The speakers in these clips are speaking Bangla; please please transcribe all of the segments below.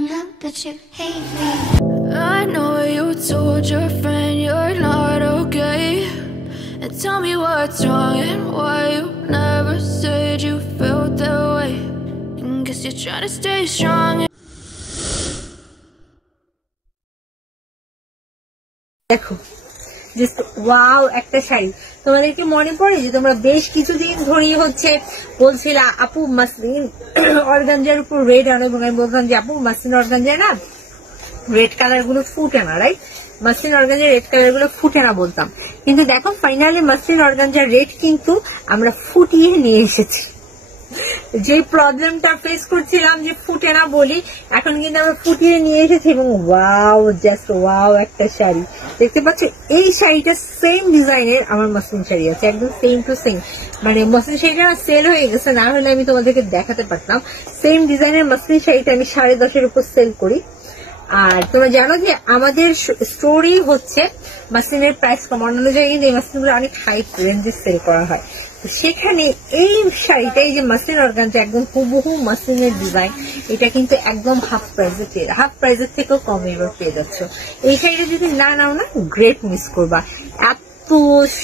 know that you hate me. I know you told your friend you're not okay, and tell me what's wrong and why you never said you felt that way. And guess you're trying to stay strong. দেখো জাস্ট ওয়াও একটা শাড়ি। তোমাদেরকে মনে পড়ে যে তোমরা বেশ কিছুদিন ধরেই হচ্ছে বলছিলা আপু মাসলিন অর্গানজার উপর রেড আনো, এবং আমি বলতাম যে আপু মাসলিন অর্গানজা না রেড কালার গুলো ফুটে না, right? Muslin organza red colour গুলো ফুটে না বলতাম, কিন্তু দেখো ফাইনালি মাসলিন অর্গানজার রেড কিন্তু আমরা ফুটিয়ে নিয়ে এসেছি। যে প্রবলেমটা ফেস করছিলাম যে ফুটে না বলি, এখন কিন্তু আমরা ফুটিয়ে নিয়ে এসেছি, এবং ওয়াও জাস্ট ওয়াও একটা শাড়ি দেখতে পাচ্ছ। এই শাড়িটা সেম ডিজাইনের আমার মাসলিন শাড়ি আছে, একদম সেম টু সেম। মানে মাসলিন শাড়িটা সেল হয়ে গেছে, না হলে আমি তোমাদেরকে দেখাতে পারতাম। সেম ডিজাইনের মাসলিন শাড়িটা আমি 10.5 উপর সেল করি। আর তোমরা জানো যে আমাদের স্টোরি হচ্ছে মাসলিনের প্রাইস কম, অন্যান্য জায়গায় কিন্তু এই মাসলিনগুলো অনেক হাই রেঞ্জে সেল করা হয়। সেখানে এই শাড়িটা, এই যে মাসলিন অর্গানজা একদম হুবহু মাসলিনের ডিজাইন, এটা কিন্তু একদম হাফ প্রাইসের থেকেও কম এবার পেয়ে যাচ্ছ। এই শাড়িটা যদি না নাও না, গ্রেট মিস করবা। এত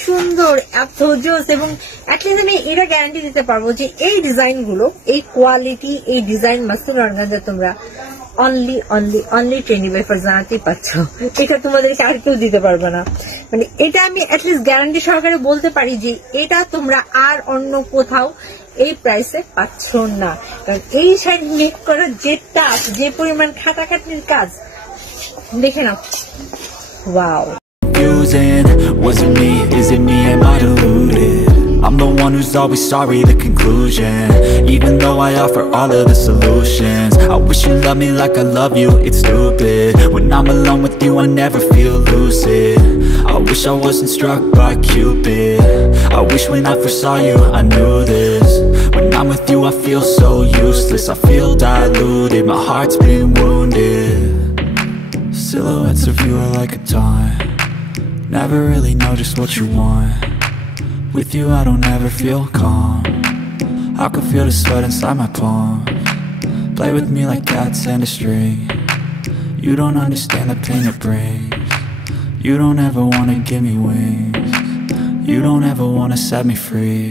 সুন্দর, এত জোস, এবং অ্যাটলিস্ট আমি এটা গ্যারান্টি দিতে পারবো যে এই ডিজাইন গুলো, এই কোয়ালিটি, এই ডিজাইন মাসলিন অর্গানজা তোমরা অনলি ট্রেন্ডি বাই ফারজানাতেই পাচ্ছ। এটা তোমাদেরকে আর কেউ দিতে পারবে না। মানে এটা আমি অ্যাটলিস্ট গ্যারান্টি সহকারে বলতে পারি যে এটা তোমরা আর অন্য কোথাও এই প্রাইসে পাচ্ছ না। কারণ এই শাড়ি মেক করার যে টাচ, যে পরিমাণ খাটাখাটনির কাজ, দেখে নাও। Wow. Was it me? Is it me? Am I deluded? I'm the one who's always sorry, the conclusion. Even though I offer all of the solutions, I wish you loved me like I love you, it's stupid. When I'm alone with you, I never feel lucid. I wish I wasn't struck by Cupid. I wish when I first saw you, I knew this. When I'm with you, I feel so useless, I feel diluted, my heart's been wounded. Silhouettes of you are like a taunt, never really know just what you want. With you I don't ever feel calm, I can feel the sweat inside my palm. Play with me like cats and a string, you don't understand the pain it brings. You don't ever wanna give me wings, you don't ever wanna set me free.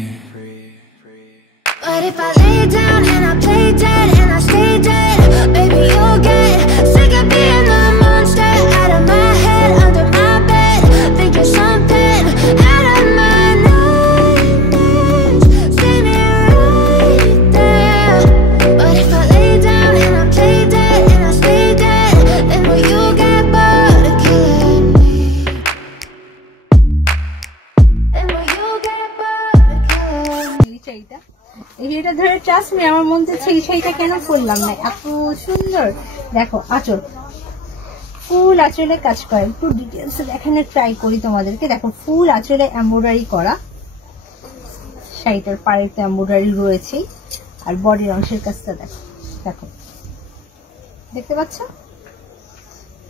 But if I lay down and I play dead and I stay dead, baby you'll get sick of being the monster out of my head, under my bed, thinking something out of my nightmares, standing right there. But if I lay down and I play dead and I stay dead, then will you get bored of killing me? Then will you get bored of killing me? এটা ধরে ট্রাস্ট মি, আমার মন চাইছে এই শাড়িটা কেন করলাম না। এত সুন্দর। দেখো আঁচল, ফুল আঁচলে কাজ করে। একটু ডিটেলস দেখানোর ট্রাই করি তোমাদেরকে। দেখো ফুল আঁচলে এমব্রয়ডারি করা, শাড়িটার পাড়ে তো এমব্রয়ডারি রয়েছে, আর বডির অংশের কাজটা দেখো, দেখো দেখতে পাচ্ছ?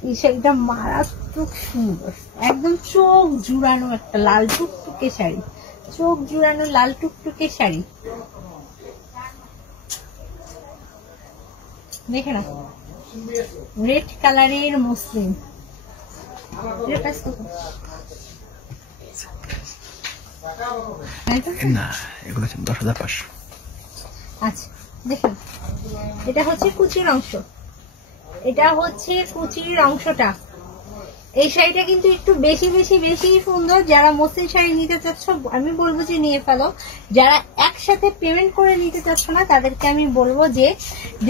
এই শাড়িটা মারাত্মক সুন্দর, একদম চোখ জুড়ানো একটা লাল টুকটুকে শাড়ি, চোখ জুড়ানো লাল টুকটুকে শাড়ি। দেখে না, রেড কালারের মসলিন। আচ্ছা দেখুন, এটা হচ্ছে কুচির অংশ, এটা হচ্ছে কুচির অংশটা। এই শাড়িটা কিন্তু একটু বেশি সুন্দর। যারা মসলিন শাড়ি নিতে চাচ্ছ আমি বলবো যে নিয়ে ফেলো। যারা একসাথে পেমেন্ট করে নিতে চাচ্ছ না তাদেরকে আমি বলবো যে